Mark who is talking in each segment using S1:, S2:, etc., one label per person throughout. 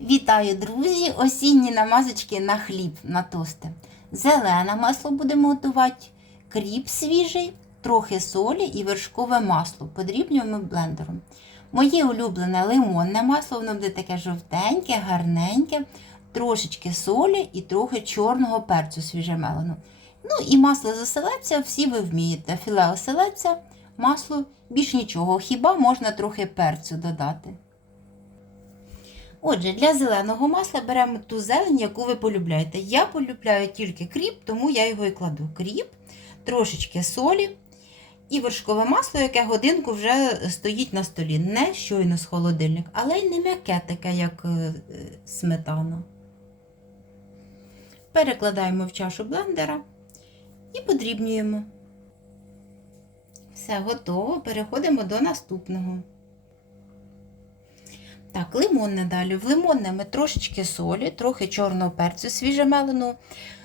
S1: Вітаю, друзі! Осінні намазочки на хліб, на тости. Зелене масло будемо готувати, кріп свіжий, трохи солі і вершкове масло. Подрібнюємо блендером. Моє улюблене лимонне масло, воно буде таке жовтеньке, гарненьке, трошечки солі і трохи чорного перцю свіжемеленого. Ну і масло з оселедця, всі ви вмієте. Філе оселедця, масло, більш нічого. Хіба можна трохи перцю додати. Отже, для зеленого масла беремо ту зелень, яку ви полюбляєте. Я полюбляю тільки кріп, тому я його і кладу. Кріп, трошечки солі і вершкове масло, яке годинку вже стоїть на столі. Не щойно з холодильника, але й не м'яке таке, як е, сметана. Перекладаємо в чашу блендера і подрібнюємо. Все готово. Переходимо до наступного. Так, лимонне далі. В лимонне ми трошечки солі, трохи чорного перцю свіжемеленого.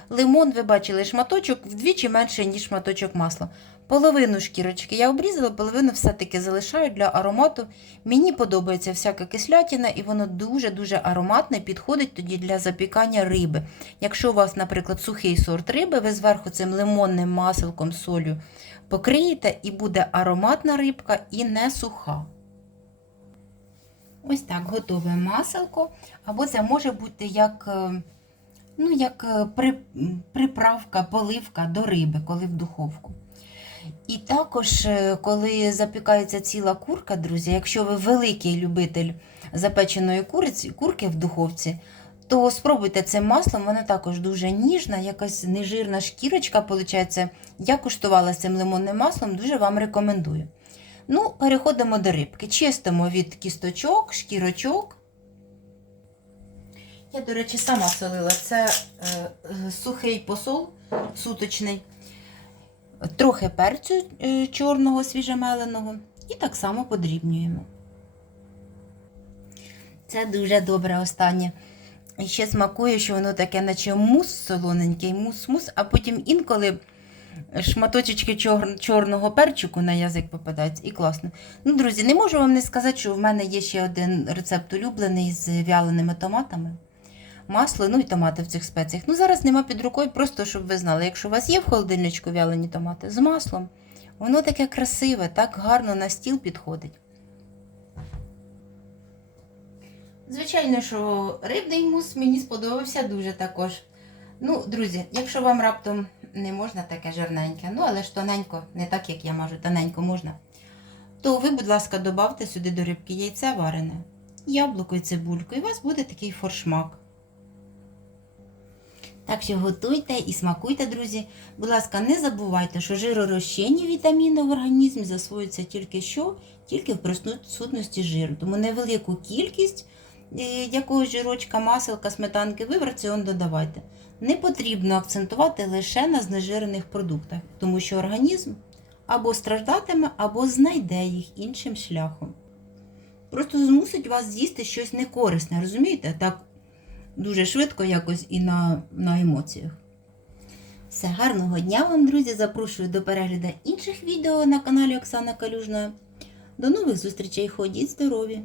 S1: Лимон, ви бачили, шматочок вдвічі менше, ніж шматочок масла. Половину шкірочки я обрізала, половину все-таки залишаю для аромату. Мені подобається всяка кислятина, і воно дуже-дуже ароматне, підходить тоді для запікання риби. Якщо у вас, наприклад, сухий сорт риби, ви зверху цим лимонним маселком солю покриєте, і буде ароматна рибка і не суха. Ось так готове маселко. Або це може бути як, е, ну, як е, при, приправка, поливка до риби, коли в духовку. І також, е, коли запікається ціла курка, друзі, якщо ви великий любитель запеченої куриці, курки в духовці, то спробуйте цим маслом, вона також дуже ніжна, якась нежирна шкірочка, виходить. Я куштувала цим лимонним маслом, дуже вам рекомендую. Ну, переходимо до рибки. Чистимо від кісточок, шкірочок. Я, до речі, сама солила. Це е, сухий посол, суточний, трохи перцю е, чорного свіжемеленого. І так само подрібнюємо. Це дуже добре останнє. І ще смакує, що воно таке, наче мус солоненький, мус-мус, а потім інколи шматочечки чор... чорного перчику на язик попадаються і класно. Ну, друзі, не можу вам не сказати, що в мене є ще один рецепт улюблений з вяленими томатами. Масло, ну і томати в цих спеціях. Ну, зараз нема під рукою, просто щоб ви знали, якщо у вас є в холодильничку вялені томати з маслом, воно таке красиве, так гарно на стіл підходить. Звичайно, що рибний мус мені сподобався дуже також. Ну, друзі, якщо вам раптом не можна таке жирненьке, ну але ж тоненько, не так, як я мажу, тоненько можна, то ви, будь ласка, додавте сюди до рибки яйце варене, яблуко і цибульку, і у вас буде такий форшмак. Так що готуйте і смакуйте, друзі. Будь ласка, не забувайте, що жиророзчинні вітаміни в організмі засвоюються тільки що, тільки в присутності жиру. Тому невелику кількість якогось жирочка, маселка, сметанки ви в раціон додавайте. Не потрібно акцентувати лише на знежирених продуктах, тому що організм або страждатиме, або знайде їх іншим шляхом. Просто змусить вас з'їсти щось некорисне, розумієте? Так дуже швидко якось і на, на емоціях. Все, гарного дня вам, друзі! Запрошую до перегляду інших відео на каналі Оксана Калюжна. До нових зустрічей, ходіть здорові!